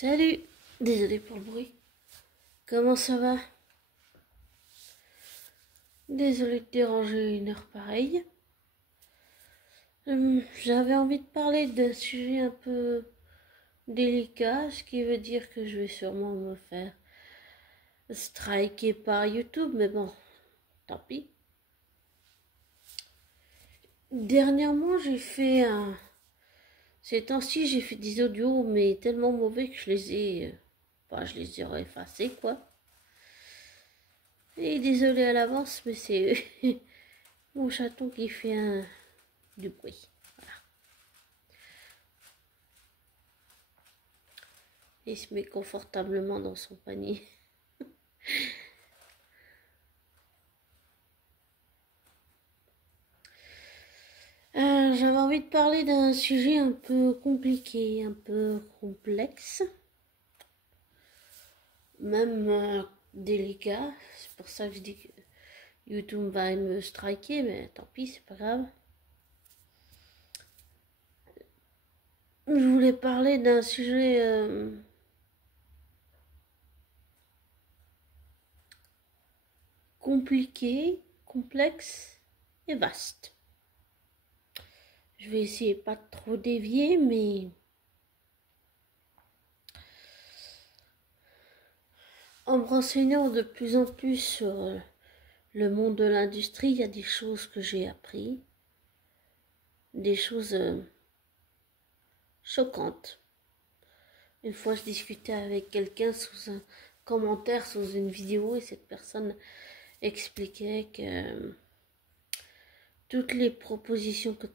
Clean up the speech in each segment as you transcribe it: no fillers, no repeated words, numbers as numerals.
Salut, désolé pour le bruit. Comment ça va? Désolé de déranger une heure pareille. J'avais envie de parler d'un sujet un peu délicat, ce qui veut dire que je vais sûrement me faire striker par YouTube, mais bon, tant pis. Dernièrement, j'ai fait un... Ces temps-ci, j'ai fait des audios, mais tellement mauvais que je les ai... je les ai effacés, quoi. Et désolé à l'avance, mais c'est mon chaton qui fait du bruit. Voilà. Il se met confortablement dans son panier. J'avais envie de parler d'un sujet un peu compliqué, un peu complexe, même délicat. C'est pour ça que je dis que YouTube va me striker, mais tant pis, c'est pas grave. Je voulais parler d'un sujet compliqué, complexe et vaste. Je vais essayer pas de trop dévier, mais en me renseignant de plus en plus sur le monde de l'industrie, il y a des choses que j'ai appris, des choses choquantes. Une fois, je discutais avec quelqu'un sous un commentaire, sous une vidéo, et cette personne expliquait que toutes les propositions que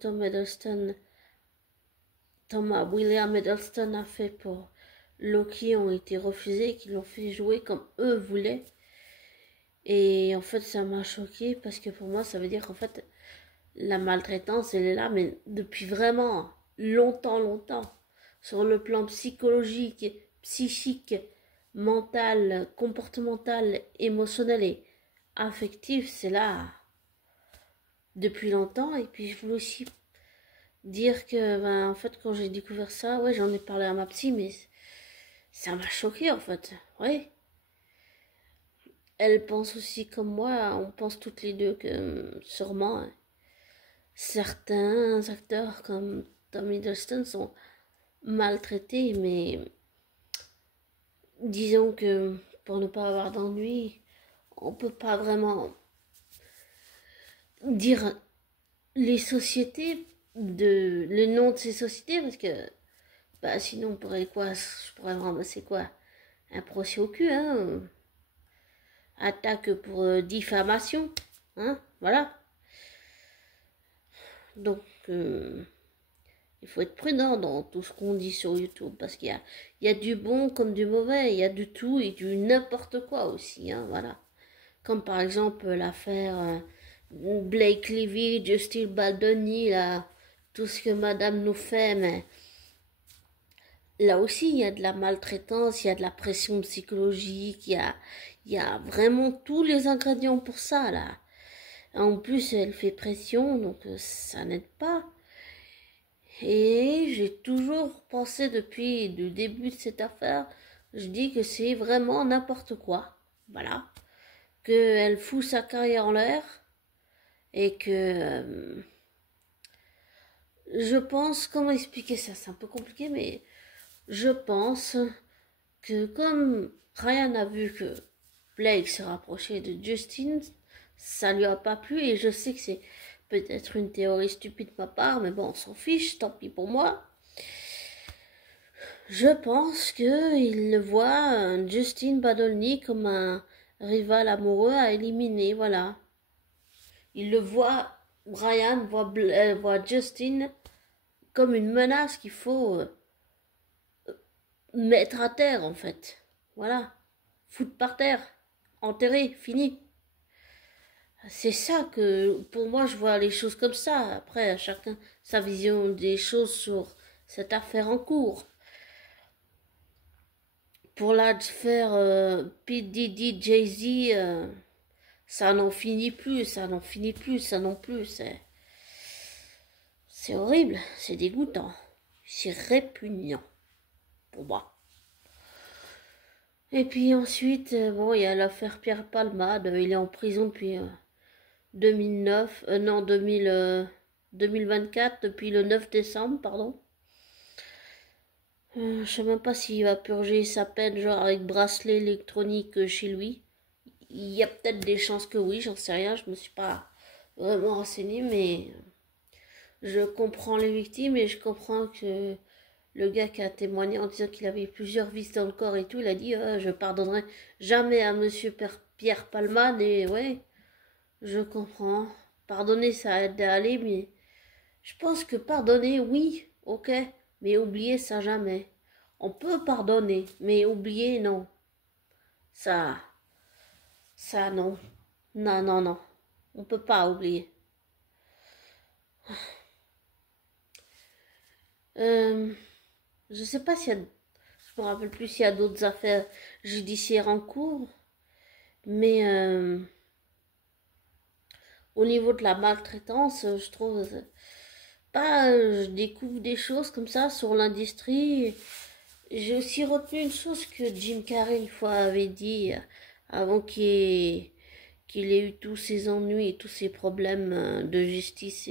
William Hiddleston a fait pour Loki ont été refusées, qu'ils l'ont fait jouer comme eux voulaient. Et en fait, ça m'a choqué parce que pour moi, ça veut dire qu'en fait, la maltraitance, elle est là, mais depuis vraiment longtemps. Sur le plan psychologique, psychique, mental, comportemental, émotionnel et affectif, c'est là depuis longtemps. Et puis je voulais aussi dire que, en fait, quand j'ai découvert ça, ouais, j'en ai parlé à ma psy, mais ça m'a choqué en fait. Ouais. Elle pense aussi comme moi, on pense toutes les deux que sûrement certains acteurs comme Tom Hiddleston sont maltraités, mais disons que pour ne pas avoir d'ennui, on peut pas vraiment dire les sociétés, le nom de ces sociétés, parce que sinon on pourrait quoi, je pourrais me ramasser quoi, un procès au cul, hein, attaque pour diffamation, hein, voilà. Donc il faut être prudent dans tout ce qu'on dit sur YouTube, parce qu'il y a du bon comme du mauvais, il y a du tout et du n'importe quoi aussi, hein, voilà. Comme par exemple l'affaire Blake Lively, Justin Baldoni, là, tout ce que madame nous fait, mais là aussi il y a de la maltraitance, il y a de la pression psychologique, il y a vraiment tous les ingrédients pour ça, là. En plus, elle fait pression, donc ça n'aide pas. Et j'ai toujours pensé depuis le début de cette affaire, je dis que c'est vraiment n'importe quoi. Voilà. Qu'elle fout sa carrière en l'air. Et que je pense, comment expliquer ça? C'est un peu compliqué, mais je pense que comme Ryan a vu que Blake se rapprochait de Justin, ça lui a pas plu, et je sais que c'est peut-être une théorie stupide de ma part, mais bon, on s'en fiche, tant pis pour moi. Je pense qu'il le voit, Justin Badolny, comme un rival amoureux à éliminer, voilà. Il le voit, Brian voit Justin comme une menace qu'il faut mettre à terre, en fait. Voilà. Foutre par terre. Enterrer, fini. C'est ça que, pour moi, je vois les choses comme ça. Après, chacun sa vision des choses sur cette affaire en cours. Pour l'affaire P. Diddy, Jay-Z, ça n'en finit plus, ça n'en plus. C'est horrible, c'est dégoûtant, c'est répugnant pour moi. Et puis ensuite, bon, il y a l'affaire Pierre Palmade. Il est en prison depuis 2009, non, 2024, depuis le 9 décembre, pardon. Je sais même pas s'il va purger sa peine, genre avec bracelet électronique chez lui. Il y a peut-être des chances que oui, j'en sais rien, je me suis pas vraiment renseignée, mais je comprends les victimes et je comprends que le gars qui a témoigné en disant qu'il avait plusieurs vis dans le corps et tout, il a dit je pardonnerai jamais à monsieur Pierre Palman. Et ouais, je comprends. Pardonner, ça aide à aller, mais je pense que pardonner, oui, ok, mais oublier, ça jamais. On peut pardonner, mais oublier, non. Ça, ça, non. Non, non, non. On peut pas oublier. Euh, je sais pas s'il y a, je me rappelle plus s'il y a d'autres affaires judiciaires en cours, mais au niveau de la maltraitance, je trouve pas, je découvre des choses comme ça sur l'industrie. J'ai aussi retenu une chose que Jim Carrey une fois avait dit avant qu'il ait eu tous ses ennuis et tous ses problèmes de justice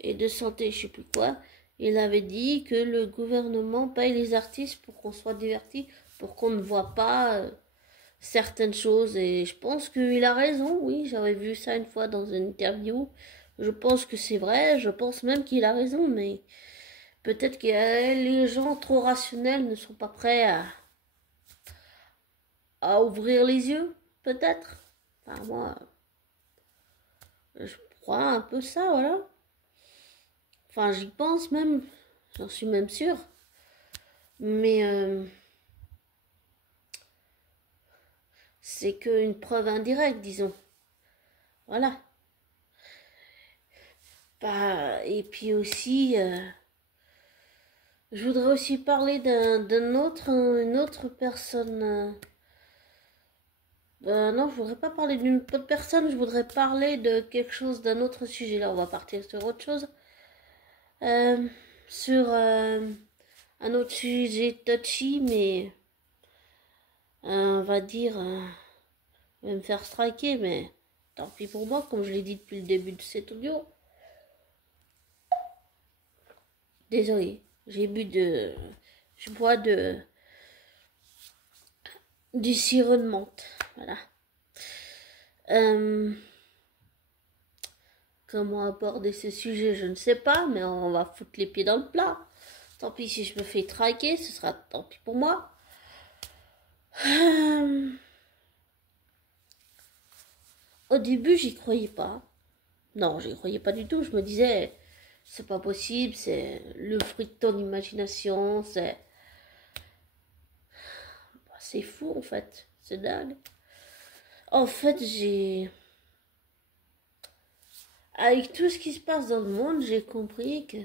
et de santé, je sais plus quoi. Il avait dit que le gouvernement paye les artistes pour qu'on soit divertis, pour qu'on ne voit pas certaines choses. Et je pense qu'il a raison, oui, j'avais vu ça une fois dans une interview. Je pense que c'est vrai, je pense même qu'il a raison, mais peut-être que les gens trop rationnels ne sont pas prêts à ouvrir les yeux, peut-être. Enfin, moi, je crois un peu ça, voilà. Enfin, j'y pense même, j'en suis même sûre. Mais c'est qu'une preuve indirecte, disons. Voilà. Bah, et puis aussi, je voudrais aussi parler une autre personne. Non, je voudrais pas parler d'une autre personne, je voudrais parler de quelque chose, d'un autre sujet. Là, on va partir sur autre chose. Euh, sur un autre sujet touchy, mais on va dire, va me faire striker, mais tant pis pour moi, comme je l'ai dit depuis le début de cet audio. Désolé, je bois du sirop de menthe, voilà. Comment aborder ce sujet, je ne sais pas, mais on va foutre les pieds dans le plat. Tant pis si je me fais traquer, ce sera tant pis pour moi. Au début, j'y croyais pas. Non, j'y croyais pas du tout. Je me disais, c'est pas possible, c'est le fruit de ton imagination, c'est fou en fait, c'est dingue. En fait, avec tout ce qui se passe dans le monde, j'ai compris que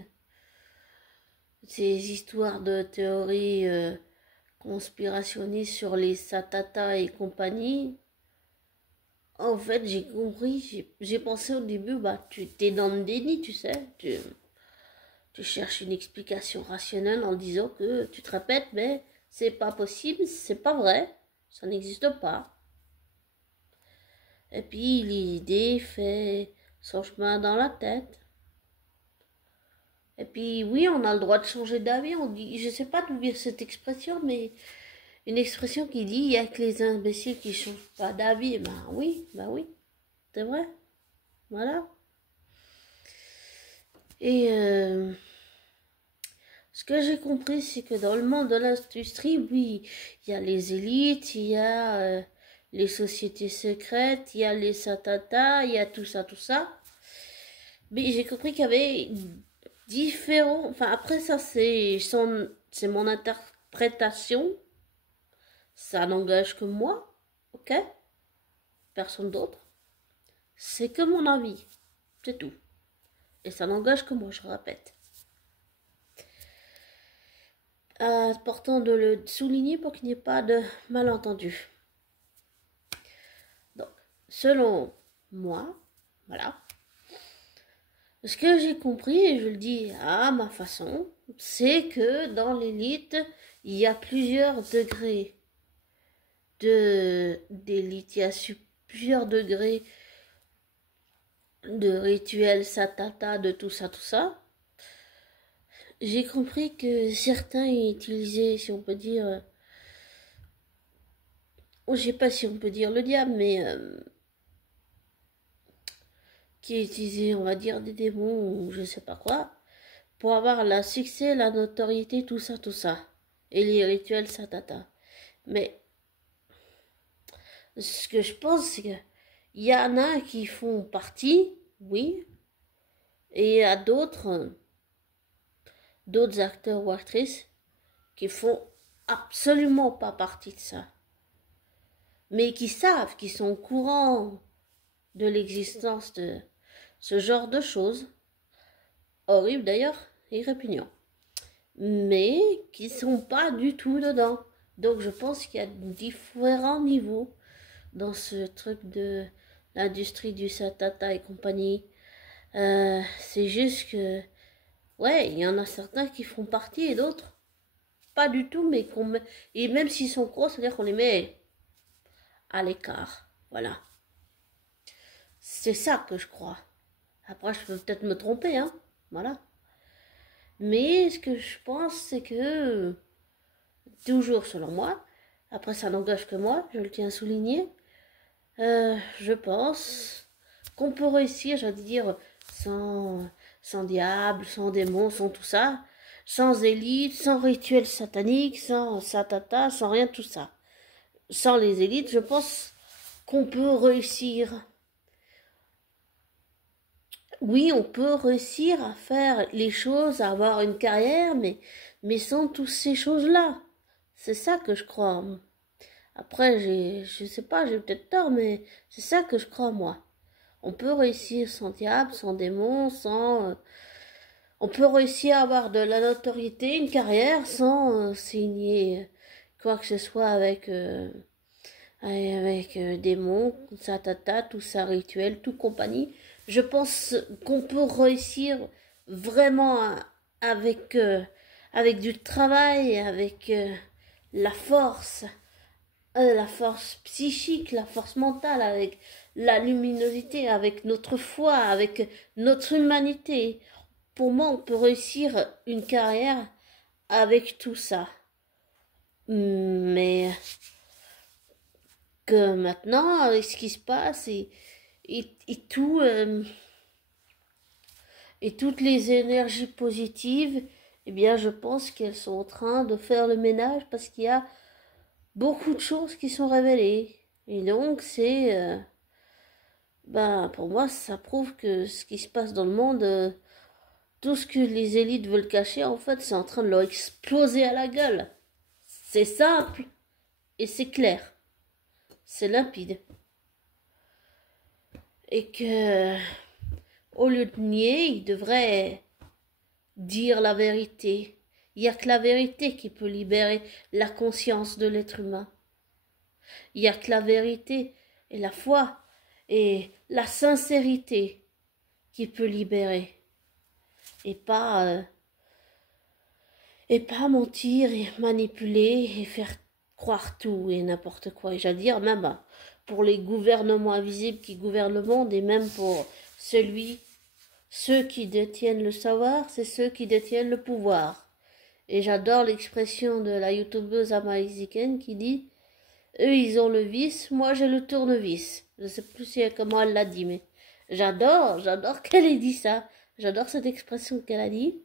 ces histoires de théories conspirationnistes sur les Satata et compagnie, en fait, j'ai compris, j'ai pensé au début, bah, tu t'es dans le déni, tu sais, tu cherches une explication rationnelle en disant que tu te répètes, mais c'est pas possible, c'est pas vrai, ça n'existe pas. Et puis l'idée fait son chemin dans la tête. Et puis oui, on a le droit de changer d'avis. On dit, je sais pas d'où vient cette expression, mais une expression qui dit il y a que les imbéciles qui changent pas d'avis. Ben oui, c'est vrai. Voilà. Et ce que j'ai compris, c'est que dans le monde de l'industrie, oui, il y a les élites, il y a les sociétés secrètes, il y a les satata, il y a tout ça, tout ça. Mais j'ai compris qu'il y avait différents. Enfin, après, ça, c'est mon interprétation. Ça n'engage que moi, ok? Personne d'autre. C'est que mon avis. C'est tout. Et ça n'engage que moi, je répète. Important de le souligner pour qu'il n'y ait pas de malentendu. Donc, selon moi, voilà. Ce que j'ai compris, et je le dis à ma façon, c'est que dans l'élite, il y a plusieurs degrés des lithias plusieurs degrés de rituels satata, de tout ça, j'ai compris que certains utilisaient, si on peut dire, je sais pas si on peut dire le diable, mais qui utilisaient, on va dire, des démons ou je sais pas quoi, pour avoir le succès, la notoriété, tout ça, et les rituels satata. Mais ce que je pense, c'est qu'il y en a qui font partie, oui, et il y a d'autres acteurs ou actrices qui font absolument pas partie de ça, mais qui savent, qui sont au courant de l'existence de ce genre de choses, horribles d'ailleurs et répugnants, mais qui sont pas du tout dedans. Donc je pense qu'il y a différents niveaux dans ce truc de l'industrie du satata et compagnie. C'est juste que, ouais, il y en a certains qui font partie et d'autres pas du tout, mais et même s'ils sont gros, c'est-à-dire qu'on les met à l'écart. Voilà. C'est ça que je crois. Après, je peux peut-être me tromper, hein. Voilà. Mais ce que je pense, c'est que, toujours selon moi, après ça n'engage que moi, je le tiens à souligner, je pense qu'on peut réussir, j'allais dire, sans diable, sans démon, sans tout ça, sans élite, sans rituel satanique, sans satata, sans rien de tout ça. Sans les élites, je pense qu'on peut réussir. Oui, on peut réussir à faire les choses, à avoir une carrière, mais sans toutes ces choses-là. C'est ça que je crois. Après, je sais pas, j'ai peut-être tort, mais c'est ça que je crois, moi. On peut réussir sans diable, sans démon, sans... on peut réussir à avoir de la notoriété, une carrière, sans signer quoi que ce soit avec démons, satata, tout ça, rituel, tout compagnie. Je pense qu'on peut réussir vraiment avec du travail, avec la force psychique, la force mentale, avec la luminosité, avec notre foi, avec notre humanité. Pour moi, on peut réussir une carrière avec tout ça. Mais que maintenant, avec ce qui se passe et tout, et toutes les énergies positives, eh bien, je pense qu'elles sont en train de faire le ménage parce qu'il y a beaucoup de choses qui sont révélées. Et donc, c'est, pour moi, ça prouve que ce qui se passe dans le monde, tout ce que les élites veulent cacher, en fait, c'est en train de leur exploser à la gueule. C'est simple et c'est clair. C'est limpide. Et que, au lieu de nier, ils devraient dire la vérité. Il n'y a que la vérité qui peut libérer la conscience de l'être humain. Il n'y a que la vérité et la foi et la sincérité qui peut libérer. Et pas mentir et manipuler et faire croire tout et n'importe quoi. Et j'allais dire même pour les gouvernements invisibles qui gouvernent le monde et même pour ceux qui détiennent le savoir, c'est ceux qui détiennent le pouvoir. Et j'adore l'expression de la youtubeuse américaine qui dit « Eux, ils ont le vis, moi j'ai le tournevis ». Je ne sais plus comment elle l'a dit, mais j'adore qu'elle ait dit ça. J'adore cette expression qu'elle a dit.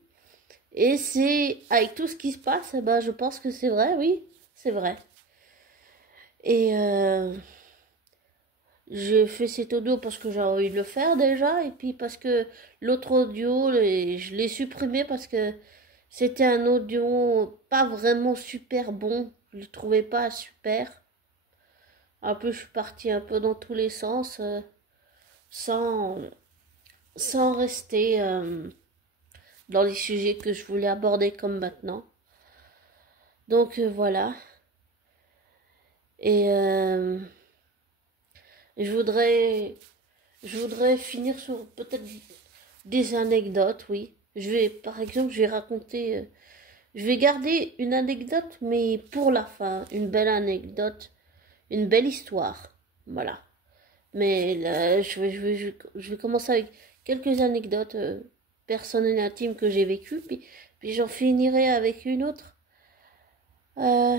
Et c'est, avec tout ce qui se passe, je pense que c'est vrai, oui, c'est vrai. Et j'ai fait cet audio parce que j'ai envie de le faire déjà, et puis parce que l'autre audio, je l'ai supprimé parce que c'était un audio pas vraiment super bon, je le trouvais pas super. En plus, je suis partie un peu dans tous les sens, sans rester dans les sujets que je voulais aborder comme maintenant. Donc voilà. Et je voudrais finir sur peut-être des anecdotes, oui. Par exemple, je vais raconter, je vais garder une anecdote, mais pour la fin, une belle anecdote une belle histoire. Voilà. Mais là, je vais commencer avec quelques anecdotes personnelles et intimes que j'ai vécues, puis j'en finirai avec une autre euh,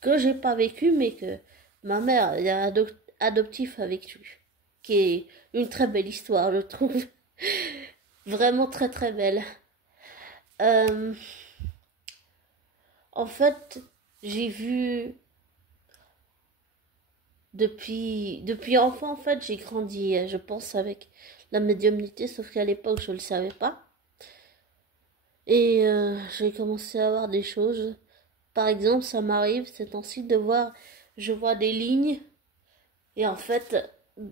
que j'ai pas vécue, mais que ma mère adoptif a vécu, qui est une très belle histoire, je trouve. Vraiment très très belle. Euh, en fait, j'ai vu depuis enfant, en fait, j'ai grandi, je pense, avec la médiumnité, sauf qu'à l'époque, je ne le savais pas. Et j'ai commencé à voir des choses. Par exemple, ça m'arrive ces temps-ci de voir, je vois des lignes, et en fait,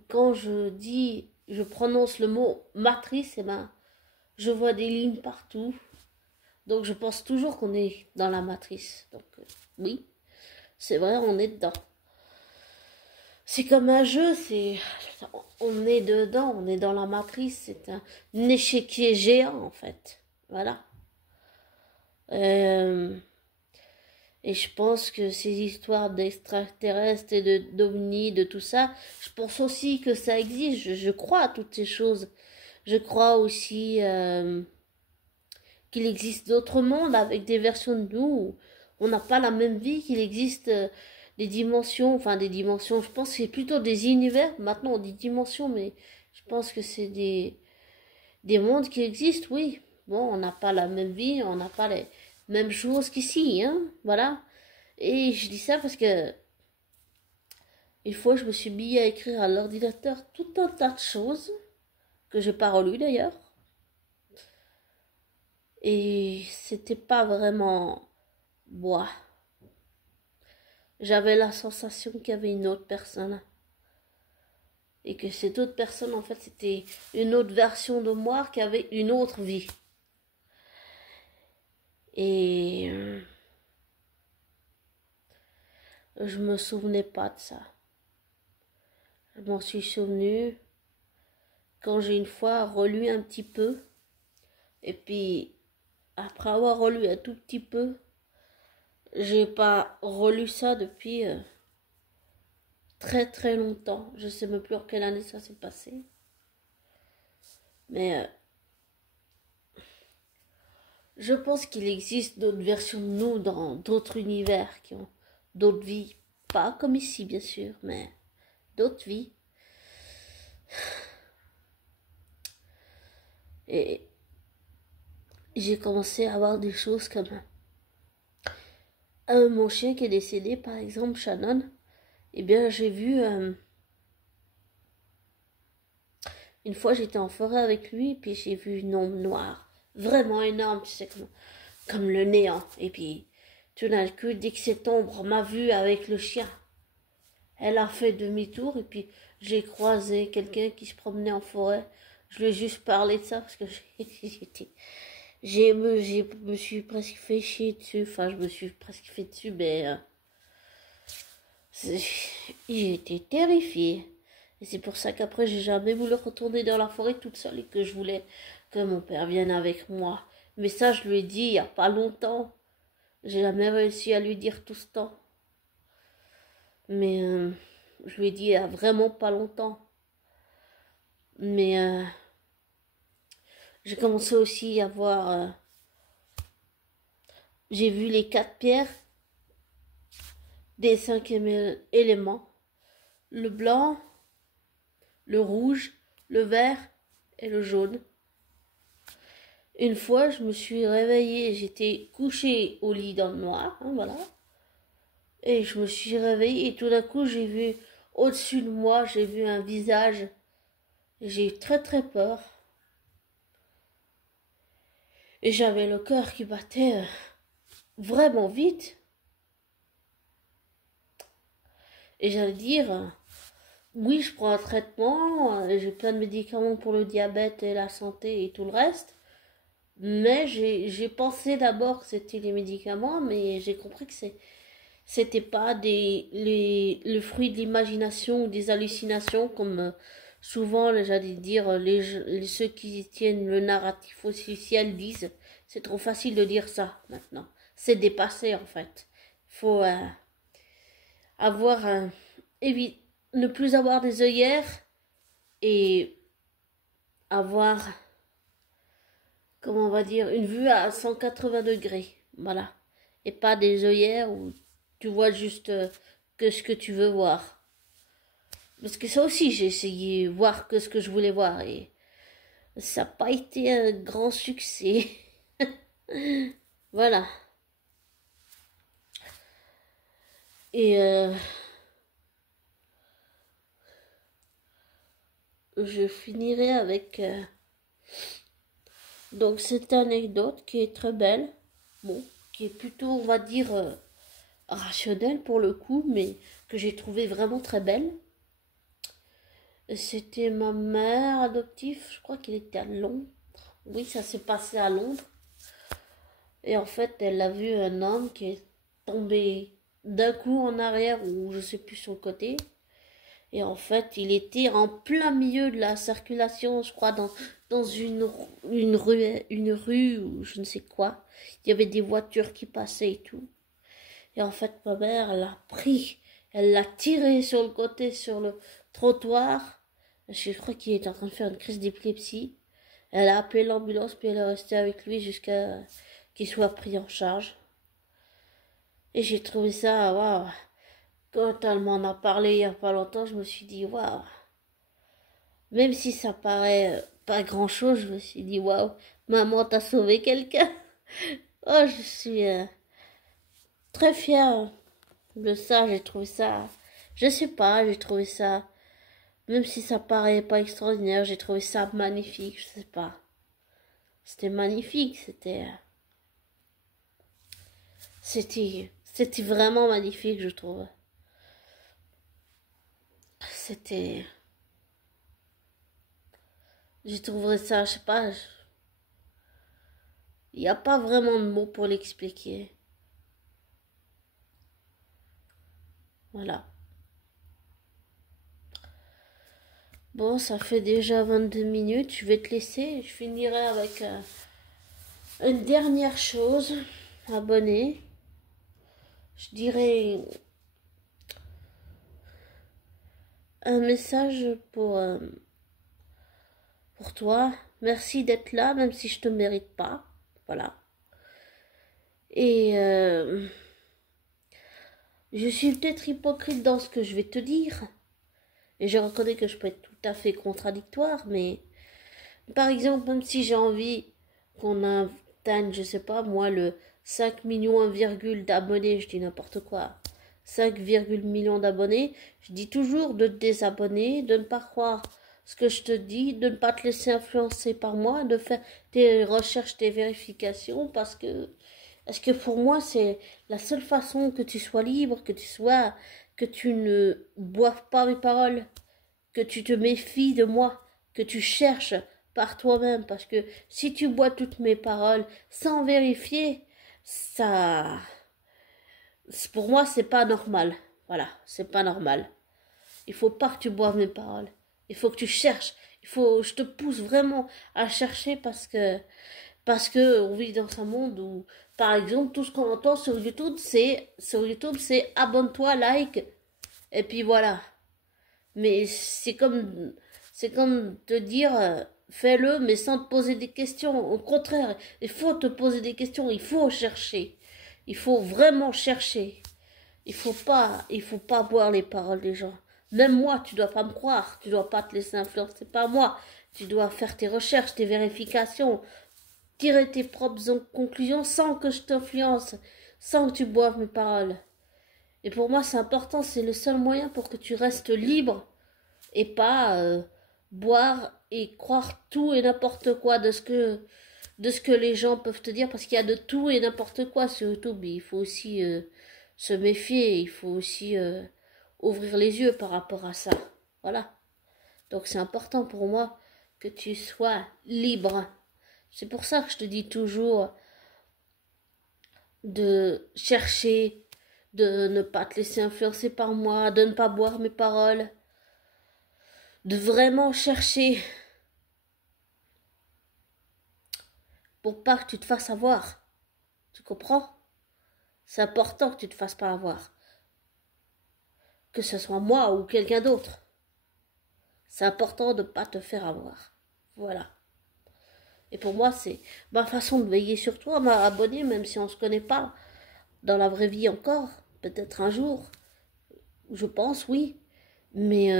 quand je prononce le mot matrice, et ben, je vois des lignes partout. Donc je pense toujours qu'on est dans la matrice. Donc oui, c'est vrai, on est dedans. C'est comme un jeu, on est dedans, on est dans la matrice, c'est un échiquier géant en fait. Voilà. Euh, et je pense que ces histoires d'extraterrestres et d'ovnis, de tout ça, je pense aussi que ça existe. Je crois à toutes ces choses. Je crois aussi qu'il existe d'autres mondes avec des versions de nous où on n'a pas la même vie, qu'il existe des dimensions, enfin des dimensions, je pense que c'est plutôt des univers, maintenant on dit dimensions, mais je pense que c'est des mondes qui existent, oui. Bon, on n'a pas la même vie, on n'a pas les mêmes choses qu'ici, hein, voilà. Et je dis ça parce que une fois je me suis mis à écrire à l'ordinateur tout un tas de choses que j'ai pas relu d'ailleurs. Et c'était pas vraiment moi. J'avais la sensation qu'il y avait une autre personne. Et que cette autre personne, en fait, c'était une autre version de moi qui avait une autre vie. Et je me souvenais pas de ça. Je m'en suis souvenu quand j'ai une fois relu un petit peu. Et puis, après avoir relu un tout petit peu, j'ai pas relu ça depuis très très longtemps. Je sais même plus en quelle année ça s'est passé. Mais je pense qu'il existe d'autres versions de nous dans d'autres univers qui ont d'autres vies. Pas comme ici, bien sûr, mais d'autres vies. Et j'ai commencé à avoir des choses comme mon chien qui est décédé, par exemple, Shannon. Eh bien, j'ai vu... une fois, j'étais en forêt avec lui, puis j'ai vu une ombre noire. Vraiment énorme, tu sais, comme le néant. Et puis, tout d'un coup, dès que cette ombre m'a vu avec le chien, elle a fait demi-tour, et puis j'ai croisé quelqu'un qui se promenait en forêt. Je lui ai juste parlé de ça, parce que me suis presque fait chier dessus. Enfin, je me suis presque fait dessus, mais j'ai été terrifiée. Et c'est pour ça qu'après, j'ai jamais voulu retourner dans la forêt toute seule et que je voulais que mon père vienne avec moi. Mais ça, je lui ai dit il y a pas longtemps. J'ai jamais réussi à lui dire tout ce temps. Mais je lui ai dit il y a vraiment pas longtemps. Mais j'ai commencé aussi à voir... j'ai vu les 4 pierres des 5 éléments. Le blanc, le rouge, le vert et le jaune. Une fois, je me suis réveillée, j'étais couchée au lit dans le noir, hein, voilà. Et je me suis réveillée et tout d'un coup, j'ai vu au-dessus de moi, j'ai vu un visage. J'ai eu très très peur. Et j'avais le cœur qui battait vraiment vite. Et j'allais dire, oui, je prends un traitement, j'ai plein de médicaments pour le diabète et la santé et tout le reste. Mais j'ai pensé d'abord que c'était les médicaments, mais j'ai compris que c'était pas le fruit de l'imagination ou des hallucinations comme souvent, j'allais dire, ceux qui tiennent le narratif officiel disent. C'est trop facile de dire ça maintenant. C'est dépassé en fait. Faut avoir ne plus avoir des œillères et avoir, comment on va dire, une vue à 180 degrés. Voilà. Et pas des œillères où tu vois juste que ce que tu veux voir. Parce que ça aussi, j'ai essayé de voir que ce que je voulais voir et ça n'a pas été un grand succès. Voilà. Et je finirai avec donc cette anecdote qui est très belle, bon, qui est plutôt, on va dire, rationnelle pour le coup, mais que j'ai trouvé vraiment très belle. C'était ma mère adoptive, je crois qu'elle était à Londres. Oui, ça s'est passé à Londres. Et en fait, elle a vu un homme qui est tombé d'un coup en arrière ou je sais plus sur le côté. Et en fait, il était en plein milieu de la circulation, je crois, dans une rue ou je ne sais quoi. Il y avait des voitures qui passaient et tout. Et en fait, ma mère l'a pris, elle l'a tiré sur le côté, sur le trottoir. Je crois qu'il était en train de faire une crise d'épilepsie. Elle a appelé l'ambulance, puis elle est restée avec lui jusqu'à qu'il soit pris en charge. Et j'ai trouvé ça, waouh. Quand elle m'en a parlé il y a pas longtemps, je me suis dit, waouh. Même si ça paraît pas grand chose, je me suis dit, waouh, maman, t'as sauvé quelqu'un. Oh, je suis très fière de ça. J'ai trouvé ça, je sais pas, j'ai trouvé ça, même si ça paraît pas extraordinaire, j'ai trouvé ça magnifique, je sais pas. C'était magnifique, c'était vraiment magnifique, je trouve. C'était, j'ai trouvé ça, je sais pas, il n'y a pas vraiment de mots pour l'expliquer. Voilà. Bon, ça fait déjà 22 minutes. Je vais te laisser. Je finirai avec une dernière chose. Abonné. Je dirais un message pour toi. Merci d'être là, même si je te mérite pas. Voilà. Et je suis peut-être hypocrite dans ce que je vais te dire. Et je reconnais que je peux être tout à fait contradictoire, mais par exemple, même si j'ai envie qu'on atteigne, je sais pas, moi, le 5 millions, d'abonnés, je dis n'importe quoi, 5, millions d'abonnés, je dis toujours de te désabonner, de ne pas croire ce que je te dis, de ne pas te laisser influencer par moi, de faire tes recherches, tes vérifications, parce que pour moi, c'est la seule façon que tu sois libre, que tu ne boives pas mes paroles, que tu te méfies de moi, que tu cherches par toi-même, parce que si tu bois toutes mes paroles sans vérifier, ça, pour moi, c'est pas normal. Voilà, c'est pas normal. Il faut pas que tu boives mes paroles. Il faut que tu cherches. Je te pousse vraiment à chercher parce que on vit dans un monde où, par exemple, tout ce qu'on entend sur YouTube, c'est abonne-toi, like, et puis voilà. Mais c'est comme te dire, fais-le, mais sans te poser des questions. Au contraire, il faut te poser des questions, il faut chercher. Il faut vraiment chercher. Il faut pas boire les paroles des gens. Même moi, tu dois pas me croire. Tu dois pas te laisser influencer par moi. Tu dois faire tes recherches, tes vérifications, tirer tes propres conclusions sans que je t'influence, sans que tu boives mes paroles. Et pour moi, c'est important, c'est le seul moyen pour que tu restes libre et pas boire et croire tout et n'importe quoi de ce que les gens peuvent te dire, parce qu'il y a de tout et n'importe quoi sur YouTube. Il faut aussi se méfier, il faut aussi ouvrir les yeux par rapport à ça. Voilà. Donc c'est important pour moi que tu sois libre. C'est pour ça que je te dis toujours de chercher, de ne pas te laisser influencer par moi, de ne pas boire mes paroles, de vraiment chercher pour pas que tu te fasses avoir. Tu comprends? C'est important que tu te fasses pas avoir. que ce soit moi ou quelqu'un d'autre. C'est important de ne pas te faire avoir. Voilà. Et pour moi, c'est ma façon de veiller sur toi, m'abonner, même si on ne se connaît pas dans la vraie vie encore. Peut-être un jour. Je pense, oui. Mais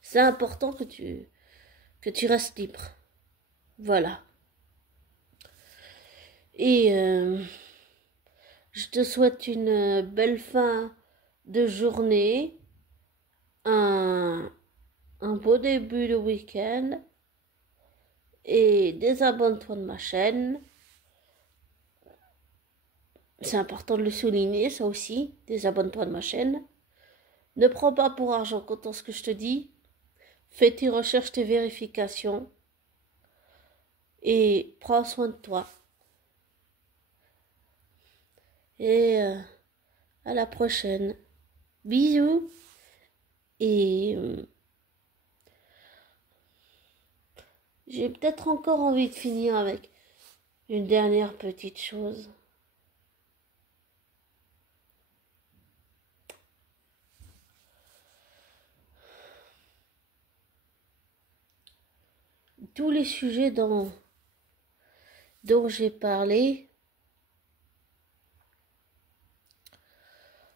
c'est important que tu restes libre. Voilà. Et je te souhaite une belle fin de journée, un beau début de week-end, et désabonne-toi de ma chaîne. C'est important de le souligner, ça aussi, désabonne-toi de ma chaîne. Ne prends pas pour argent comptant ce que je te dis. Fais tes recherches, tes vérifications. Et prends soin de toi. Et à la prochaine. Bisous. Et j'ai peut-être encore envie de finir avec une dernière petite chose. Tous les sujets dont j'ai parlé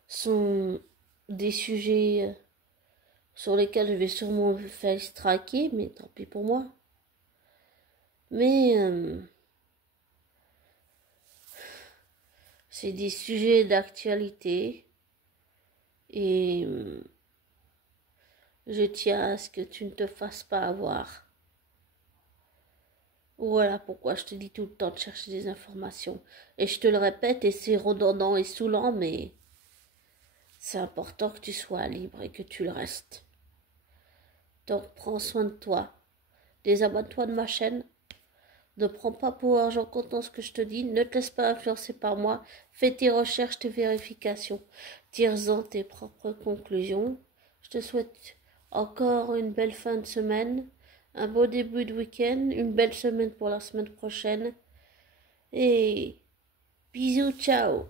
sont des sujets sur lesquels je vais sûrement me faire striker, mais tant pis pour moi. Mais c'est des sujets d'actualité et je tiens à ce que tu ne te fasses pas avoir. Voilà pourquoi je te dis tout le temps de chercher des informations. Et je te le répète, et c'est redondant et saoulant, mais c'est important que tu sois libre et que tu le restes. Donc prends soin de toi. Désabonne-toi de ma chaîne. Ne prends pas pour argent comptant ce que je te dis. Ne te laisse pas influencer par moi. Fais tes recherches, tes vérifications. Tire-en tes propres conclusions. Je te souhaite encore une belle fin de semaine. Un beau début de week-end. Une belle semaine pour la semaine prochaine. Et bisous, ciao.